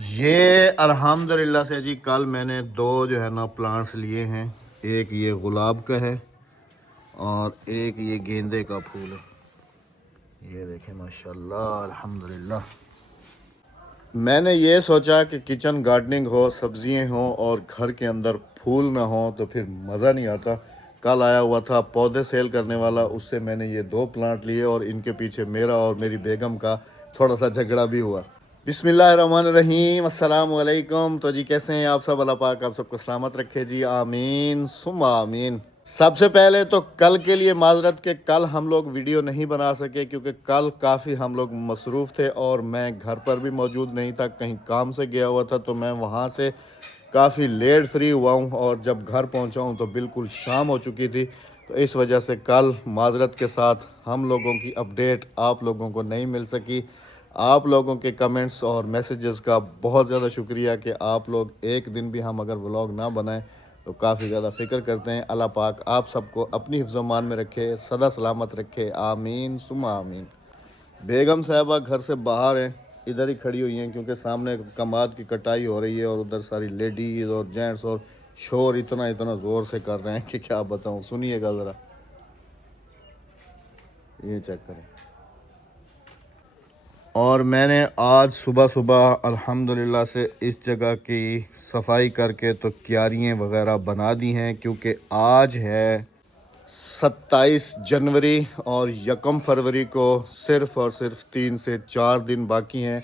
ये अल्हम्दुलिल्लाह से जी कल मैंने दो जो है ना प्लांट्स लिए हैं। एक ये गुलाब का है और एक ये गेंदे का फूल है। ये देखें माशाल्लाह अल्हम्दुलिल्लाह। मैंने ये सोचा कि किचन गार्डनिंग हो, सब्जियां हो और घर के अंदर फूल ना हो तो फिर मज़ा नहीं आता। कल आया हुआ था पौधे सेल करने वाला, उससे मैंने ये दो प्लांट लिए और इनके पीछे मेरा और मेरी बेगम का थोड़ा सा झगड़ा भी हुआ। बिस्मिल्लाहिर्रहमानिर्रहीम, अस्सलाम वालेकुम। तो जी कैसे हैं आप सब? अल्लाह पाक आप सबको सलामत रखे जी, आमीन सुम्मा आमीन। सबसे पहले तो कल के लिए माजरत के कल हम लोग वीडियो नहीं बना सके क्योंकि कल काफ़ी हम लोग मसरूफ़ थे और मैं घर पर भी मौजूद नहीं था, कहीं काम से गया हुआ था। तो मैं वहाँ से काफ़ी लेट फ्री हुआ हूँ और जब घर पहुँचा हूँ तो बिल्कुल शाम हो चुकी थी। तो इस वजह से कल माजरत के साथ हम लोगों की अपडेट आप लोगों को नहीं मिल सकी। आप लोगों के कमेंट्स और मैसेजेस का बहुत ज़्यादा शुक्रिया कि आप लोग एक दिन भी हम अगर व्लॉग ना बनाएं तो काफ़ी ज़्यादा फ़िक्र करते हैं। अल्लाह पाक आप सबको अपनी हिफ्ज़-ओ-मान में रखे, सदा सलामत रखे, आमीन सुम्मा आमीन। बेगम साहबा घर से बाहर हैं, इधर ही खड़ी हुई हैं क्योंकि सामने कमाद की कटाई हो रही है और उधर सारी लेडीज़ और जेंट्स और शोर इतना इतना ज़ोर से कर रहे हैं कि क्या बताऊँ। सुनिएगा ज़रा, ये चेक करें। और मैंने आज सुबह सुबह अल्हम्दुलिल्लाह से इस जगह की सफाई करके तो क्यारियाँ वगैरह बना दी हैं क्योंकि आज है 27 जनवरी और 1 फरवरी को सिर्फ़ और सिर्फ 3 से 4 दिन बाकी हैं।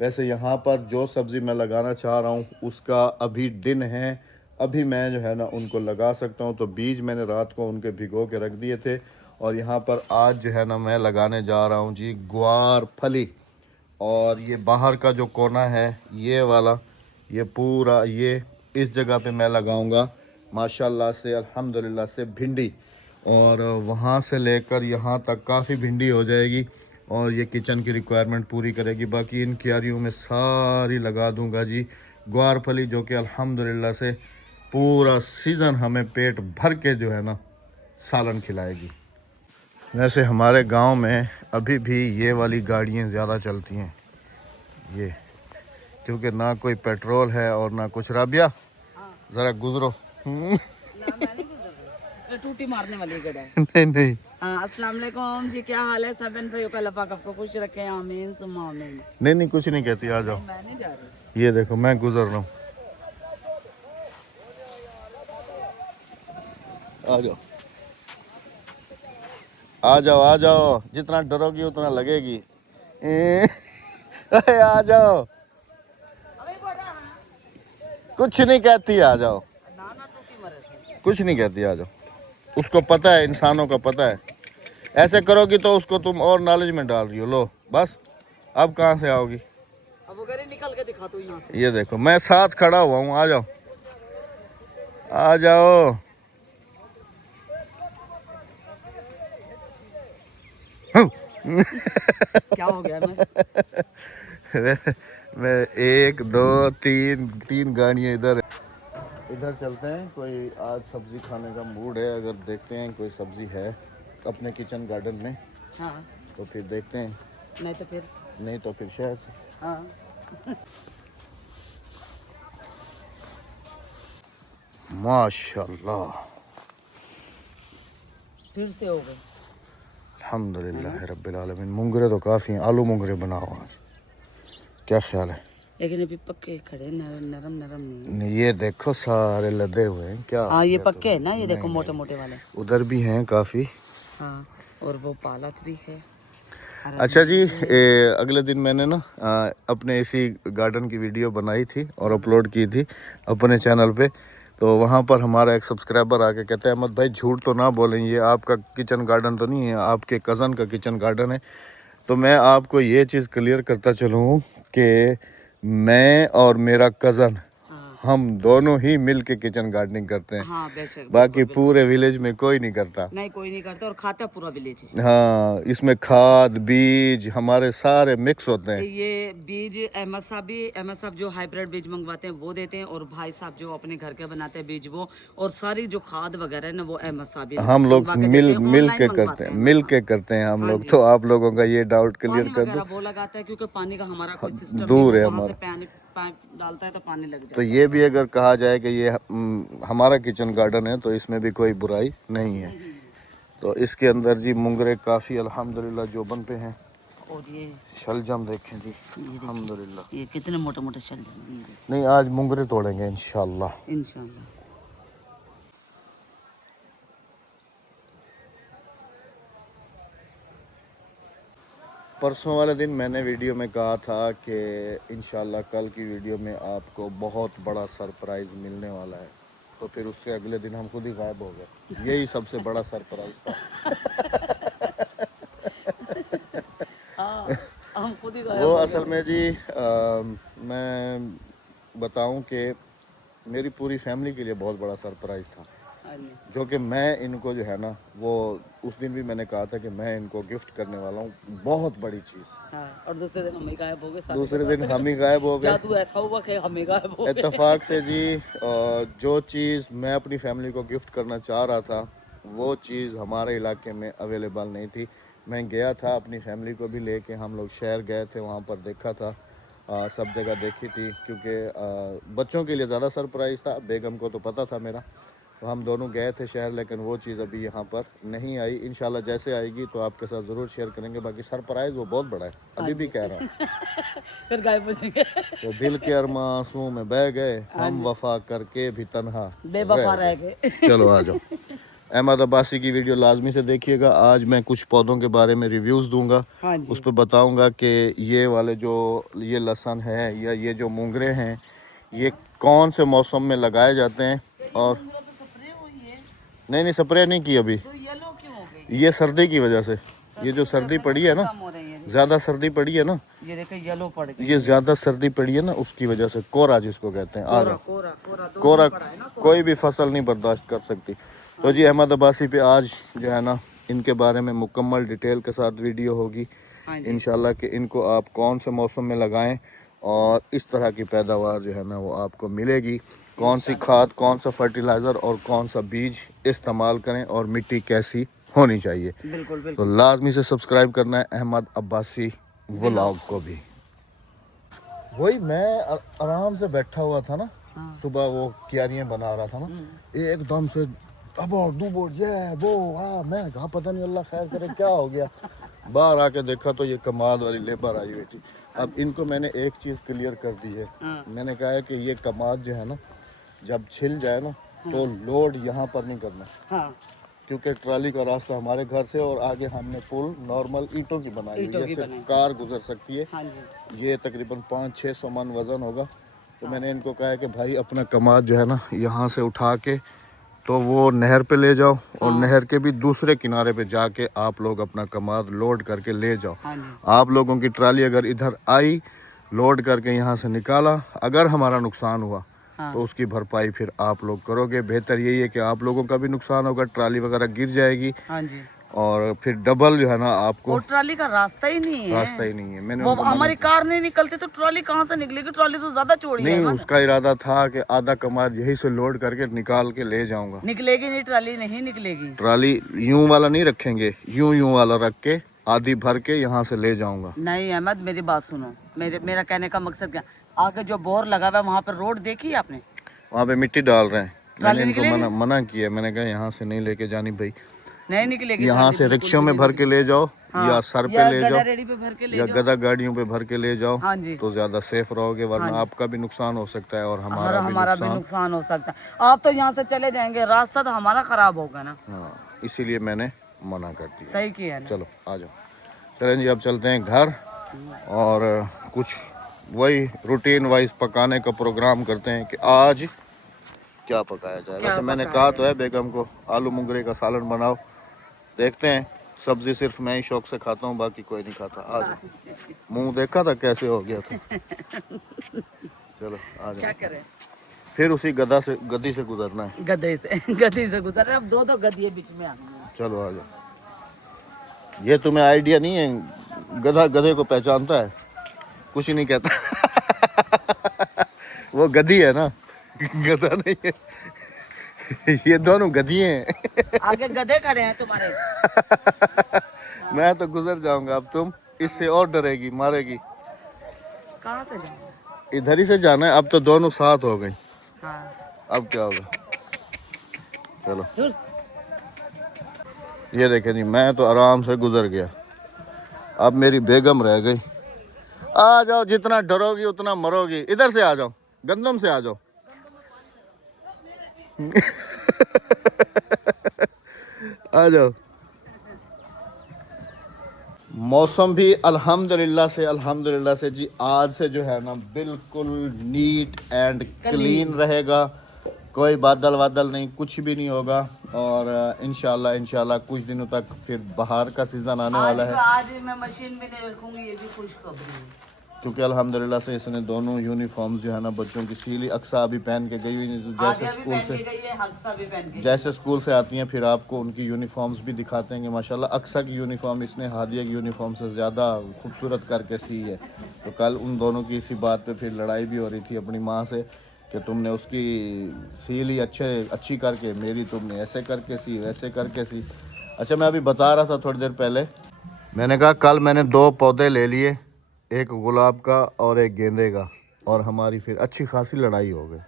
वैसे यहाँ पर जो सब्ज़ी मैं लगाना चाह रहा हूँ उसका अभी दिन है, अभी मैं जो है ना उनको लगा सकता हूँ। तो बीज मैंने रात को उनके भिगो के रख दिए थे और यहाँ पर आज जो है ना मैं लगाने जा रहा हूँ जी ग्वार फली। और ये बाहर का जो कोना है ये वाला, ये पूरा ये इस जगह पे मैं लगाऊंगा माशाल्लाह से अल्हम्दुलिल्लाह से भिंडी। और वहाँ से लेकर यहाँ तक काफ़ी भिंडी हो जाएगी और ये किचन की रिक्वायरमेंट पूरी करेगी। बाकी इन क्यारियों में सारी लगा दूंगा जी ग्वार फली, जो कि अल्हम्दुलिल्लाह से पूरा सीज़न हमें पेट भर के जो है ना सालन खिलाएगी। वैसे हमारे गांव में अभी भी ये वाली गाड़ियाँ ज़्यादा चलती हैं, ये क्योंकि ना कोई पेट्रोल है और ना कुछ। राबिया ज़रा गुजरो। टूटी मारने वाली गड़ा है। नहीं नहीं। हाँ, अस्सलाम वालेकुम जी, क्या हाल है सब इन भाइयों का? अल्लाह पाक आपको खुश रखे, आमीन सुम्मा आमीन। नहीं नहीं कुछ नहीं कहती, आ जाओ। मैं नहीं जा रही। ये देखो मैं गुजर रहा हूँ, आ जाओ आ जाओ आ जाओ, जितना डरोगी उतना लगेगी। अरे आ जाओ, कुछ नहीं कहती, आ जाओ। ना ना टूटी मरे कुछ नहीं कहती, आ जाओ। उसको पता है, इंसानों का पता है। ऐसे करोगी तो उसको तुम और नॉलेज में डाल रही हो। लो बस, अब कहाँ से आओगी? अब वो घर निकल के दिखा तू यहाँ से। ये देखो मैं साथ खड़ा हुआ हूँ, आ जाओ आ जाओ। क्या हो गया? मैं एक दो तीन तीन गाड़ियाँ इधर इधर चलते हैं। कोई आज सब्जी खाने का मूड है, अगर देखते हैं कोई सब्जी है अपने किचन गार्डन में। हाँ, तो फिर देखते हैं, नहीं तो फिर। नहीं तो फिर शहर से। हाँ, माशाल्लाह फिर से हो गए। अल्हम्दुलिल्लाह रब्बिल आलमीन। मुंगरे तो काफ़ी हैं, आलू मुंगरे बनाओ आज, क्या ख्याल है? लेकिन अभी पक्के खड़े, नरम नरम नरम नहीं। ये देखो सारे लदे हुए हैं क्या। हाँ, ये तो पक्के है ना, ये देखो नहीं, मोटे नहीं, मोटे वाले। उधर भी हैं काफ़ी। हाँ, और वो पालक भी है। अच्छा जी, अगले दिन मैंने ना अपने इसी गार्डन की वीडियो बनाई थी और अपलोड की थी अपने चैनल पे। तो वहाँ पर हमारा एक सब्सक्राइबर आके कहता है, अहमद भाई झूठ तो ना बोलें, ये आपका किचन गार्डन तो नहीं है, आपके कज़न का किचन गार्डन है। तो मैं आपको ये चीज़ क्लियर करता चलूँ कि मैं और मेरा कज़न हाँ हम दोनों ही मिल के किचन गार्डनिंग करते हैं। हाँ, बेशक, बाकी बिल्कुल पूरे विलेज में कोई नहीं करता। नहीं, कोई नहीं करता और खाता पूरा विलेज है। हाँ, इसमें खाद बीज हमारे सारे मिक्स होते हैं। ये बीज अहमद साहब जो हाइब्रिड बीज मंगवाते हैं वो देते हैं, और भाई साहब जो अपने घर के बनाते हैं बीज वो, और सारी जो खाद वगैरह है ना वो अहमद साहब ही हम लोग मंगवा के देते हैं, मिल ऑनलाइन के करते मंगवाते हैं, हैं अहमद मिल साहब। के करते हैं हम हाँ लोग। जी, तो आप लोगों का ये डाउट क्लियर पानी कर वगैरह दूं, वो लगाता है क्योंकि पानी का हमारा कोई सिस्टम नहीं, दूर वो है वहाँ से हमारा, पानी पाइप डालता है तो पानी लग तो जाता है। ये भी अगर कहा जाए कि ये हमारा किचन गार्डन है तो इसमें भी कोई बुराई नहीं है। तो इसके अंदर जी मुंगरे काफ़ी अल्हम्दुलिल्लाह जो बनते हैं। और ये शलजम देखें जी, देखिए, अल्हम्दुलिल्लाह। ये कितने मोटे मोटे शलजम, नहीं, आज मुंगरे तोड़ेंगे इंशाल्लाह। इंशाल्लाह। परसों वाले दिन मैंने वीडियो में कहा था कि इंशाल्लाह कल की वीडियो में आपको बहुत बड़ा सरप्राइज़ मिलने वाला है। तो फिर उससे अगले दिन हम खुद ही गायब हो गए। यही सबसे बड़ा सरप्राइज़ था। हाँ, हम खुद ही गायब वो हो गए। असल में जी मैं बताऊं कि मेरी पूरी फैमिली के लिए बहुत बड़ा सरप्राइज़ था, हाँ जी। जो कि मैं इनको जो है ना, वो उस दिन भी मैंने कहा था कि मैं इनको गिफ्ट करने वाला हूँ बहुत बड़ी चीज़। हाँ, और दूसरे दिन हम ही गायब हो गए, सारे दूसरे के दिन हम ही गायब हो गए जादू ऐसा हुआ कि हम ही गायब हो गए। इत्तेफाक से जी। जो चीज़ मैं अपनी फैमिली को गिफ्ट करना चाह रहा था वो चीज़ हमारे इलाके में अवेलेबल नहीं थी। मैं गया था, अपनी फैमिली को भी लेके हम लोग शहर गए थे, वहाँ पर देखा था, सब जगह देखी थी, क्योंकि बच्चों के लिए ज़्यादा सरप्राइज़ था, बेगम को तो पता था मेरा। तो हम दोनों गए थे शहर, लेकिन वो चीज़ अभी यहाँ पर नहीं आई। इंशाल्लाह जैसे आएगी तो आपके साथ ज़रूर शेयर करेंगे। बाकी सरप्राइज़ वो बहुत बड़ा है, अभी भी कह रहा हूँ। फिर गायब हो जाएंगे। तो दिल के अरमां में बह गए हम, वफा करके भी तन्हा बेवफा रह गए। चलो आ जाओ। अहमद अब्बासी की वीडियो लाजमी से देखिएगा। आज मैं कुछ पौधों के बारे में रिव्यूज़ दूंगा। हाँ जी। उस पर बताऊंगा कि ये वाले जो ये लहसुन है या ये जो मुंगरे हैं ये कौन से मौसम में लगाए जाते हैं। और नहीं, स्प्रे नहीं की अभी, तो येलो क्यों हो गई? ये सर्दी की वजह से। ये जो सर्दी पड़ी है ना, कम हो रही है। ज़्यादा सर्दी पड़ी है ना, ये देखो येलो पड़ गई। ये ज़्यादा सर्दी पड़ी है ना, उसकी वजह से कोरा जिसको कहते हैं। आ कोरा जाओ। कोरा कोरा दो कोरा दिन पड़ा है ना, कोई भी फसल नहीं बर्दाश्त कर सकती। तो जी अहमद अब्बासी पे आज जो है ना इनके बारे में मुकम्मल डिटेल के साथ वीडियो होगी हाँ जी। इंशाल्लाह, कि इनको आप कौन से मौसम में लगाएं और इस तरह की पैदावार जो है ना वो आपको मिलेगी। कौन सी खाद, कौन सा फर्टिलाइज़र और कौन सा बीज इस्तेमाल करें और मिट्टी कैसी होनी चाहिए। बिल्कुल तो बिल्कुल। लाजमी से सब्सक्राइब करना है अहमद अब्बासी व्लॉग को भी। वही मैं आराम से बैठा हुआ था ना, हाँ। सुबह वो क्यारियां बना रहा था ना, एकदम से दबो ये वो मैं कहा पता नहीं अल्लाह खैर करे क्या हो गया। बाहर आके देखा तो ये कमाद वाली लेबर आई हुई थी। अब इनको मैंने एक चीज़ क्लियर कर दी है। हाँ। मैंने कहा है कि ये कमाद जो है ना जब छिल जाए ना तो लोड यहाँ पर नहीं करना, हाँ, क्योंकि ट्राली का रास्ता हमारे घर से और आगे हमने पुल नॉर्मल ईंटों की बनाई ईंटों हुई की है, सिर्फ बनाई। कार गुजर सकती है। हाँ जी। ये तकरीबन 500-600 मन वज़न होगा। तो मैंने इनको कहा है कि भाई अपना कमाद जो है ना यहाँ से उठा के तो वो नहर पे ले जाओ और नहर के भी दूसरे किनारे पे जाके आप लोग अपना कमाद लोड करके ले जाओ। हाँ जी। आप लोगों की ट्राली अगर इधर आई, लोड करके यहाँ से निकाला, अगर हमारा नुकसान हुआ हाँ। तो उसकी भरपाई फिर आप लोग करोगे। बेहतर यही है कि आप लोगों का भी नुकसान होगा, ट्राली वगैरह गिर जाएगी हाँ जी। और फिर डबल जो है ना आपको और ट्रॉली का रास्ता ही नहीं है। रास्ता ही नहीं है। मैंने वो उनको मना हमारी किया। कार नहीं निकलती तो ट्रॉली कहाँ से निकलेगी? ट्रॉली तो ज्यादा चौड़ी है नहीं, ना। उसका इरादा था कि आधा कमाद यहीं से लोड करके निकाल के ले जाऊंगा। निकलेगी नहीं, ट्रॉली नहीं निकलेगी। ट्राली यूं वाला नहीं रखेंगे, यूं वाला रख के आधी भर के यहाँ से ले जाऊंगा। नहीं अहमद, मेरी बात सुनो। मेरा कहने का मकसद क्या, आगे जो बोर लगा हुआ है वहाँ पर रोड देखी है आपने? वहाँ पे मिट्टी डाल रहे हैं। मैंने ट्राली इनको निकलेगी? मना किया। मैंने कहा यहाँ से नहीं लेके जानी भाई, नहीं निकलेगी यहाँ ट्राली, से बिल्कुल रिक्शों भी में नहीं भर के ले जाओ हाँ, या सर पे या ले गदा जाओ रेडी पे भर के ले या जाओ। गदा गाड़ियों पे भर के ले जाओ, हाँ जी। तो ज़्यादा सेफ रहोगे, वरना हाँ जी। आपका भी नुकसान हो सकता है और हमारा हमारा भी भी नुकसान हो सकता है। आप तो यहाँ से चले जाएंगे, रास्ता तो हमारा खराब होगा ना। हाँ, इसीलिए मैंने मना कर दिया। सही किया है ना। चलो आ जाओ। चलें जी, अब चलते हैं घर और कुछ वही रूटीन वाइज पकाने का प्रोग्राम करते हैं कि आज क्या पकाया जाए। वैसे मैंने कहा तो है बेगम को आलू मुंगरे का सालन बनाओ, देखते हैं। सब्जी सिर्फ मैं ही शौक से खाता हूँ, बाकी कोई नहीं खाता। आ जाओ, मुंह देखा था कैसे हो गया था। चलो आ क्या जाओ, करें, फिर उसी गद्दी से गुजरना है। गद्दी से गुजर रहे, अब दो गद्दी बीच में आ गई। चलो आ जाओ। ये तुम्हें आइडिया नहीं है, गधा गधे को पहचानता है, कुछ ही नहीं कहता। वो गधी है ना, गधा नहीं है। ये दोनों गधी हैं। आगे गधे खड़े हैं तुम्हारे। मैं तो गुजर जाऊंगा, अब तुम इससे और डरेगी, मारेगी। कहाँ से जाऊँ? इधर ही से जाना है। अब तो दोनों साथ हो गई। हाँ। अब क्या होगा? चलो ये देखें जी, मैं तो आराम से गुजर गया, अब मेरी बेगम रह गई। आ जाओ, जितना डरोगी उतना मरोगी। इधर से आ जाओ, गंदम से आ जाओ। आ जाओ। मौसम भी अल्हम्दुलिल्लाह से जी आज से जो है ना बिल्कुल नीट एंड क्लीन रहेगा। कोई बादल वादल नहीं, कुछ भी नहीं होगा। और इंशाल्लाह कुछ दिनों तक फिर बाहर का सीज़न आने वाला है। आज मैं मशीन भी नहीं रखूंगी, ये भी खुशखबरी है। क्योंकि अल्हम्दुलिल्लाह से इसने दोनों यूनिफॉर्म्स जो है ना बच्चों की सीली। अक्सा अभी पहन के गई हुई, जैसे स्कूल से आती हैं फिर आपको उनकी यूनिफॉर्म्स भी दिखाते हैं। माशाल्लाह अक्सा की यूनिफॉर्म इसने हादिया की यूनिफॉर्म से ज़्यादा खूबसूरत करके सी है। तो कल उन दोनों की इसी बात पे फिर लड़ाई भी हो रही थी अपनी माँ से कि तुमने उसकी सीली अच्छी करके, मेरी तुमने ऐसे करके सी, वैसे करके सी। अच्छा, मैं अभी बता रहा था थोड़ी देर पहले, मैंने कहा कल मैंने 2 पौधे ले लिए, एक गुलाब का और एक गेंदे का, और हमारी फिर अच्छी खासी लड़ाई हो गई।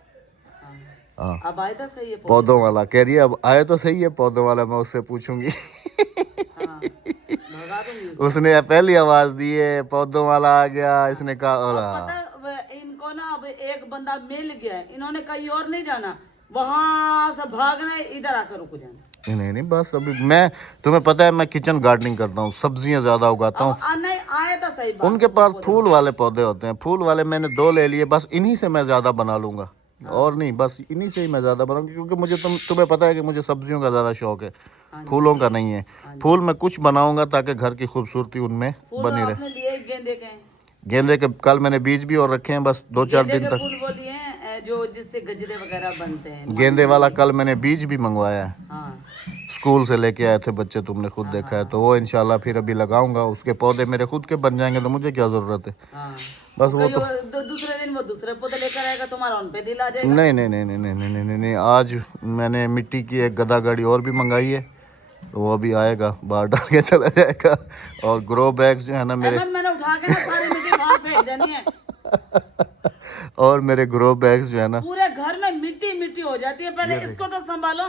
हाँ, अब आए तो सही है पौधों वाला कह रही है अब आए तो सही है पौधों वाला, मैं उससे पूछूंगी। हाँ, भगा दूंगी उसने पहली आवाज दी है, पौधों वाला आ गया। इसने कहा पता है, इनको ना अब एक बंदा मिल गया, इन्होंने कहीं और नहीं जाना, वहां से भागना है, इधर आकर रुक जाना। नहीं बस अभी मैं, तुम्हें पता है मैं किचन गार्डनिंग करता हूँ, सब्जियां ज्यादा उगाता हूँ। नहीं आए तो सही बात। उनके पास फूल वाले पौधे होते हैं, फूल वाले मैंने 2 ले लिए, बस इन्हीं से मैं ज्यादा बना लूंगा। और नहीं, बस इन्हीं से ही मैं ज़्यादा बनाऊंगी, क्योंकि मुझे तुम्हें पता है कि मुझे सब्जियों का ज़्यादा शौक है, फूलों का नहीं है। फूल मैं कुछ बनाऊंगा ताकि घर की खूबसूरती उनमें बनी रहे। लिए गेंदे के कल मैंने बीज भी और रखे हैं, बस 2-4 दिन तक। फूल वो लिए हैं जो जिससे गजरे वगैरह बनते हैं। गेंदे वाला कल मैंने बीज भी मंगवाया है, हाँ। स्कूल से लेके आए थे बच्चे, तुमने खुद देखा है। तो वो इंशाल्लाह फिर अभी लगाऊंगा, उसके पौधे मेरे खुद के बन जाएंगे, तो मुझे क्या ज़रूरत है। हाँ। बस वो तो दूसरे दिन वो दूसरे पौधे लेकर आएगा, तुम्हारा उन पे दिल आ जाएगा। नहीं, आज मैंने मिट्टी की एक गदा गाड़ी और भी मंगाई है, तो वो भी आएगा, बाहर डाल के चला जाएगा। और ग्रो बैग्स जो है ना मेरे, मैंने उठा के ना सारी मिट्टी बाहर फेंक देनी है। और मेरे ग्रो बैग्स जो है ना पूरे घर में मिट्टी मिट्टी हो जाती है, पहले इसको तो संभालो।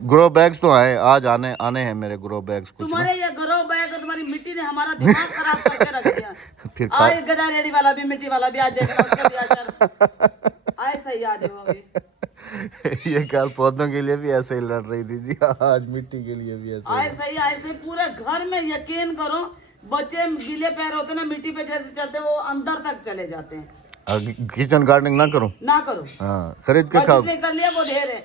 ग्रो बैग्स तो आज आने हैं मेरे ग्रो बैग्स कुछ तुम्हारे ये ग्रो बैग और तुम्हारी मिट्टी ने हमारा दिमाग खराब करके रख दिया। फिर आज गधा रेडी वाला भी, मिट्टी वाला भी आज देखना, उसका भी आज सही आ जाओ अभी। ये कल पौधों के लिए भी ऐसे ही लड़ रही थी जी, आज मिट्टी के लिए भी ऐसे ऐसे पूरे घर में यकीन करो, बच्चे गीले पैर होते ना मिट्टी पे जैसे चढ़ते वो अंदर तक चले जाते हैं। किचन गार्डनिंग ना करो हाँ, खरीद के खाओ। जितने कर लिया वो ढेर है।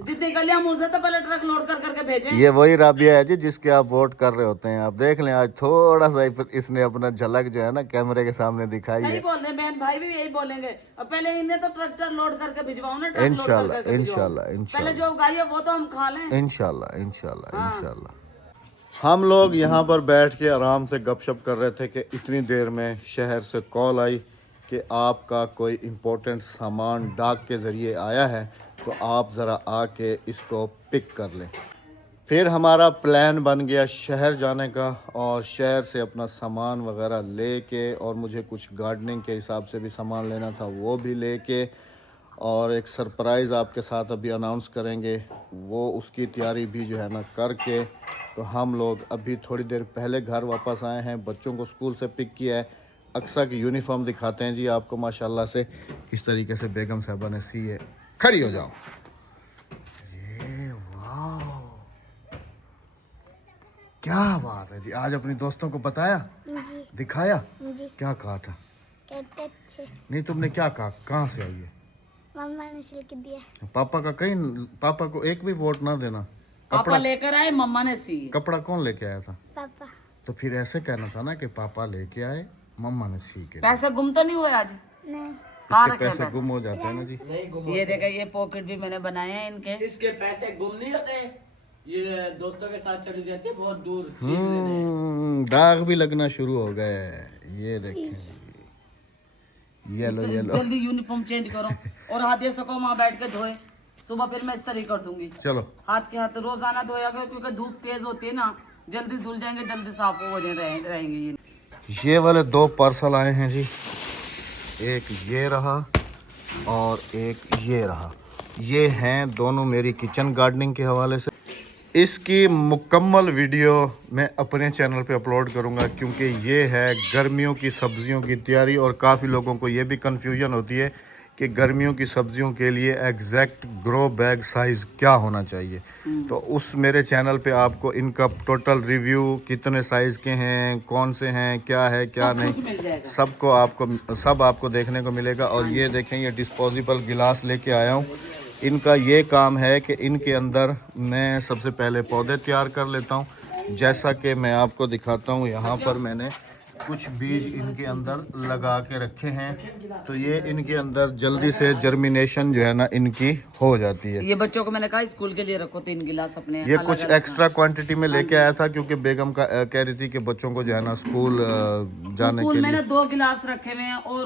जितने कर लिया, हम उनसे तो पहले ट्रक लोड कर करके भेजे। ये वही राबिया है जी जिसके आप वोट कर रहे होते हैं। आप देख लें, आज थोड़ा सा इसने अपना झलक जो है ना कैमरे के सामने दिखाई है। सही बोल रहे बहन भाई भी यही बोलेंगे। अब पहले इन्हें तो ट्रैक्टर लोड करके भिजवाओ ना, इंशाल्लाह। पहले जो उगाई है वो तो हम खा लें। इंशाल्लाह। हम लोग यहाँ पर बैठ के आराम से गपशप कर रहे थे कि इतनी देर में शहर से कॉल आई कि आपका कोई इम्पोर्टेंट सामान डाक के ज़रिए आया है, तो आप ज़रा आके इसको पिक कर लें। फिर हमारा प्लान बन गया शहर जाने का, और शहर से अपना सामान वगैरह लेके, और मुझे कुछ गार्डनिंग के हिसाब से भी सामान लेना था वो भी लेके, और एक सरप्राइज़ आपके साथ अभी अनाउंस करेंगे, वो उसकी तैयारी भी जो है ना करके, तो हम लोग अभी थोड़ी देर पहले घर वापस आए हैं। बच्चों को स्कूल से पिक किया है। अक्सा की यूनिफॉर्म दिखाते हैं जी आपको माशाल्लाह से किस तरीके से बेगम साहबा ने सी है। खड़ी हो जाओ। ये वाह, क्या बात है जी। आज अपनी दोस्तों को बताया जी, दिखाया जी। क्या कहा था? कहते थे। नहीं, तुमने क्या कहा? कहाँ से आई है? मम्मा ने सिल दिया। पापा का कहीं, पापा को एक भी वोट ना देना। पापा लेकर आए, मम्मा ने सी। कपड़ा कौन लेके आया था? पापा। तो फिर ऐसे कहना था ना कि पापा लेके आए, मम्मा ने सी के। पैसे गुम तो नहीं हुए आज? नहीं। इसके पैसे गुम हो जाते हैं ना जी। ये देखा, ये पॉकेट भी मैंने बनाए हैं इनके। इसके पैसे गुम नहीं होते, ये दोस्तों के साथ चली जाती है बहुत दूर। दाग भी लगना शुरू हो गए। ये देखें, येलो जल्दी यूनिफॉर्म चेंज करो और हाथ दे सको वहाँ बैठ के धोए। सुबह फिर मैं इस्त्री कर दूंगी। चलो, हाथ के हाथ रोजाना धोया करो, क्योंकि धूप तेज होती है ना, जल्दी धुल जाएंगे, जल्दी साफ हो रहेंगे। ये वाले 2 पार्सल आए हैं जी, एक ये रहा और एक ये रहा। ये हैं दोनों मेरी किचन गार्डनिंग के हवाले से। इसकी मुकम्मल वीडियो मैं अपने चैनल पे अपलोड करूंगा, क्योंकि ये है गर्मियों की सब्जियों की तैयारी। और काफ़ी लोगों को ये भी कंफ्यूजन होती है कि गर्मियों की सब्जियों के लिए एग्जैक्ट ग्रो बैग साइज़ क्या होना चाहिए। तो उस मेरे चैनल पे आपको इनका टोटल रिव्यू, कितने साइज़ के हैं, कौन से हैं, क्या है क्या नहीं, सब आपको देखने को मिलेगा। और ये देखें, ये डिस्पोजेबल गिलास लेके आया हूँ। इनका ये काम है कि इनके अंदर मैं सबसे पहले पौधे तैयार कर लेता हूँ। जैसा कि मैं आपको दिखाता हूँ, यहाँ पर मैंने कुछ बीज इनके अंदर लगा के रखे हैं। तो ये इनके अंदर जल्दी से जर्मिनेशन जो है ना इनकी हो जाती है। ये बच्चों को मैंने कहा स्कूल के लिए रखो 3 गिलास अपने। ये कुछ एक्स्ट्रा क्वांटिटी में लेके आया था, क्योंकि बेगम का कह रही थी कि बच्चों को जो है ना स्कूल जाने के लिए। मैंने 2 गिलास रखे हुए हैं और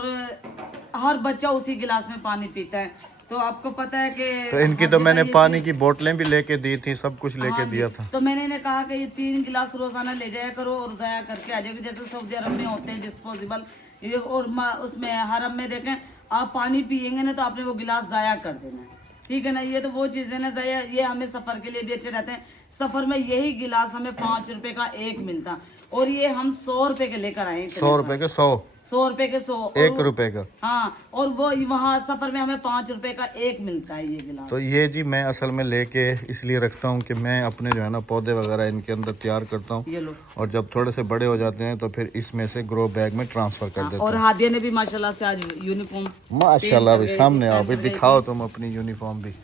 हर बच्चा उसी गिलास में पानी पीता है। तो आपको पता है कि तो इनकी तो मैंने पानी की बोतलें भी लेके दी थी, सब कुछ लेके दिया था। तो मैंने इन्हें कहा कि ये 3 गिलास रोजाना ले जाया करो और जाया करके आ जाएगी। जैसे सऊदी अरब में होते हैं डिस्पोजेबल, ये और उसमें हरम में देखें आप पानी पियेंगे ना तो आपने वो गिलास जाया कर देना, ठीक है ना। ये तो वो चीजें ना जाया, ये हमें सफर के लिए भी अच्छे रहते हैं। सफर में यही गिलास हमें 5 रुपए का एक मिलता, और ये हम 100 रुपए के लेकर आए। 100 रुपए के 100, 100 रुपए के 100, 1 रुपए का। हाँ, और वो वहाँ सफर में हमें 5 रुपए का एक मिलता है ये गिलास। तो ये जी मैं असल में लेके इसलिए रखता हूँ कि मैं अपने जो है ना पौधे वगैरह इनके अंदर तैयार करता हूँ। ये लो। और जब थोड़े से बड़े हो जाते हैं तो फिर इसमें से ग्रो बैग में ट्रांसफर कर देता हूँ। और हादिया ने भी माशाल्लाह से आज यूनिफॉर्म, माशाल्लाह भी सामने आओ भी, दिखाओ तुम अपनी यूनिफॉर्म भी।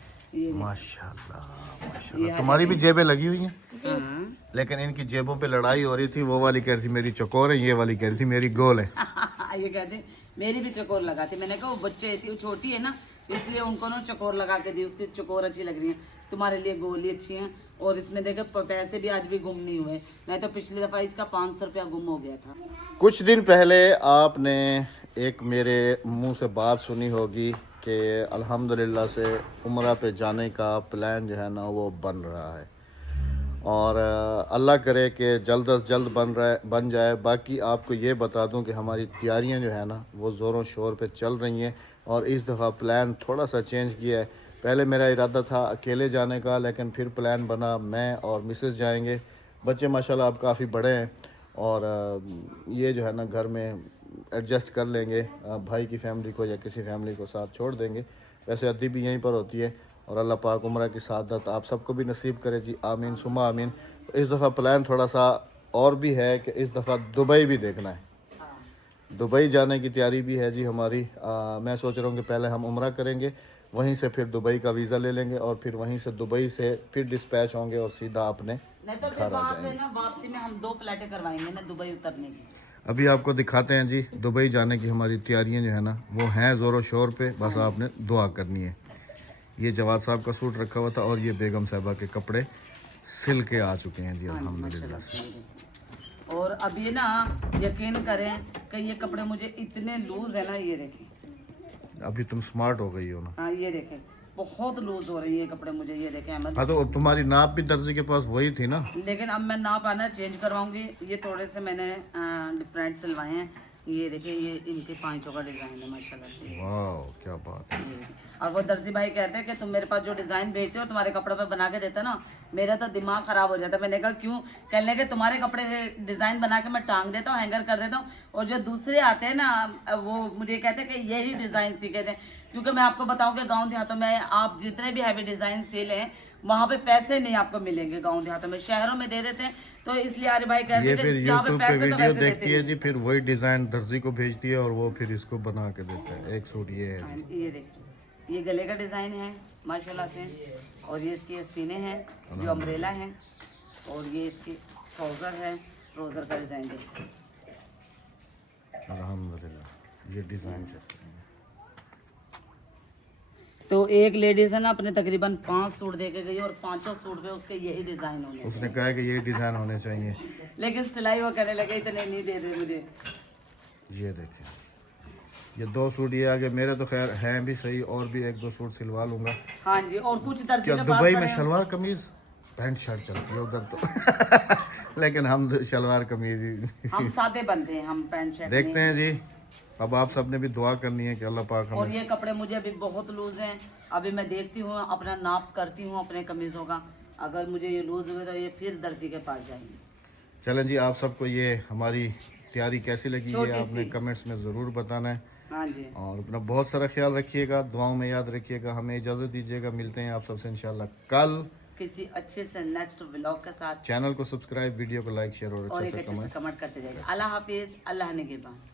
माशाल्लाह माशाल्लाह, तुम्हारी भी जेबें लगी हुई हैं। लेकिन इनकी जेबों पे लड़ाई हो रही थी। वो वाली कह रही थी मेरी चकोर है, ये वाली कह रही थी मेरी गोल है। ये कहते मेरी भी चकोर लगाती। मैंने कहा वो बच्चे थी, वो छोटी है ना, इसलिए उनको ना चकोर लगा के दी। उसकी चकोर अच्छी लग रही है, तुम्हारे लिए गोली अच्छी है। और इसमें देखे पैसे भी आज भी गुम नहीं हुए। मैं तो पिछली दफा इसका 500 रुपया गुम हो गया था। कुछ दिन पहले आपने एक मेरे मुंह से बात सुनी होगी कि अल्हम्दुलिल्लाह से उम्रा पे जाने का प्लान जो है ना वो बन रहा है। और अल्लाह करे कि जल्द अज जल्द बन जाए। बाकी आपको ये बता दूं कि हमारी तैयारियां जो है ना वो ज़ोरों शोर पे चल रही हैं। और इस दफ़ा प्लान थोड़ा सा चेंज किया है। पहले मेरा इरादा था अकेले जाने का, लेकिन फिर प्लान बना मैं और मिसेस जाएंगे। बच्चे माशाल्लाह अब काफ़ी बड़े हैं और ये जो है ना घर में एडजस्ट कर लेंगे। भाई की फैमिली को या किसी फैमिली को साथ छोड़ देंगे। वैसे अद्दी भी यहीं पर होती है। और अल्लाह पाक उम्रा की सादत आप सबको भी नसीब करे जी, आमीन सुमा आमीन। तो इस दफ़ा प्लान थोड़ा सा और भी है कि इस दफ़ा दुबई भी देखना है। दुबई जाने की तैयारी भी है जी हमारी। मैं सोच रहा हूँ कि पहले हम उम्रा करेंगे, वहीं से फिर दुबई का वीज़ा ले लेंगे और फिर वहीं से दुबई से फिर डिस्पैच होंगे और सीधा अपने घर आ जाएंगे। वापसी में हम 2 फ्लाइटें करवाएंगे ना दुबई उतरने की। अभी आपको दिखाते हैं जी दुबई जाने की हमारी तैयारियाँ जो है ना वो हैं ज़ोरों शोर पे। बस आपने दुआ करनी है। ये जवाद साहब का सूट रखा हुआ था और ये बेगम साहबा के कपड़े सिल के आ चुके हैं जी अल्हम्दुलिल्लाह से। और अब ये ना यकीन करें कि ये कपड़े मुझे इतने लूज है ना, ये देखें। अभी तुम स्मार्ट हो गई हो ना। हाँ ये देखें, बहुत लूज हो रही है कपड़े मुझे, ये देखें अहमद। हाँ तो तुम्हारी नाप भी दर्जी के पास वही थी ना। लेकिन अब मैं नाप आना चेंज करवाऊंगी। ये थोड़े से मैंने डिफरेंट सिलवाए हैं। ये देखिए, ये इनके पांचों का डिजाइन है माशाल्लाह से। वाह क्या बात है। और वो दर्जी भाई कहते हैं कि तुम मेरे पास जो डिजाइन भेजते हो तुम्हारे कपड़े पे बना के देता ना, मेरा तो दिमाग खराब हो जाता। मैंने कहा क्यों? कहने के तुम्हारे कपड़े से डिजाइन बना के मैं टांग देता हूँ, हैंगर कर देता हूँ, और जो दूसरे आते हैं ना वो मुझे कहते हैं कि यही डिजाइन सीखे थे। क्योंकि मैं आपको बताऊं कि गाँव देहातों में आप जितने भी हैवी डिजाइन सिले वहाँ पे पैसे नहीं आपको मिलेंगे। गाँव देहातों में, शहरों में दे देते हैं। तो इसलिए आर्य भाई कहते ये हैं फिर कि यहाँ पे यूट्यूब पे पैसे तो वीडियो वैसे देखती देते है जी, फिर वही डिजाइन दर्जी को भेजती है और वो फिर इसको बना के देता है। एक सूट ये है जी। हैं। ये देखिए, ये गले का डिजाइन है माशाल्लाह से, और ये इसकी आस्तीनें हैं जो अम्ब्रेला हैं, और ये इसकी ट्राउजर है, ट्राउजर का डिजाइन देखिए। अल्हम्दुलिल्लाह ये डिजाइन चलते हैं। तो एक लेडीज है ना अपने तकरीबन 5 सूट दे के गई और 5 सूट पे उसके यही डिजाइन होने। उसने कहा है कि ये डिजाइन होने चाहिए, लेकिन सिलाई वो करने लगे इतने नहीं दे रहे मुझे। ये देखिए ये 2 सूट ये आगे मेरे तो खैर हैं भी सही, और भी 1-2 सूट सिलवा लूंगा। हाँ जी, और कुछ दर्जी क्या के पास दुबई में पड़े हैं। शलवार कमीज पैंट शर्ट चलती है उधर तो लेकिन हम तो शलवार कमीज ही हम सादे बनते हैं, हम पैंट शर्ट देखते हैं जी। अब आप सबने भी दुआ करनी है कि अल्लाह पाक और हमें। ये कपड़े मुझे अभी बहुत लूज हैं, अभी मैं देखती हूँ, अपना नाप करती हूँ अपने कमीज़ों का, अगर मुझे ये लूज हुए तो ये फिर दर्जी के पास जाएंगे। चलें जी, आप सबको ये हमारी तैयारी कैसी लगी ये छोटी आपने सी। कमेंट्स में ज़रूर बताना है। हाँ जी, और अपना बहुत सारा ख्याल रखिएगा, दुआओं में याद रखिएगा। हमें इजाज़त दीजिएगा, मिलते हैं आप सबसे इंशाल्लाह कल। किसी अच्छे से नेक्स्ट व्लॉग के साथ, चैनल को सब्सक्राइब, वीडियो को लाइक शेयर और और अच्छे एक से अच्छे से कमेंट। कमेंट करते जाइए। अल्लाह हाफिज़, अल्लाह ने के बाद।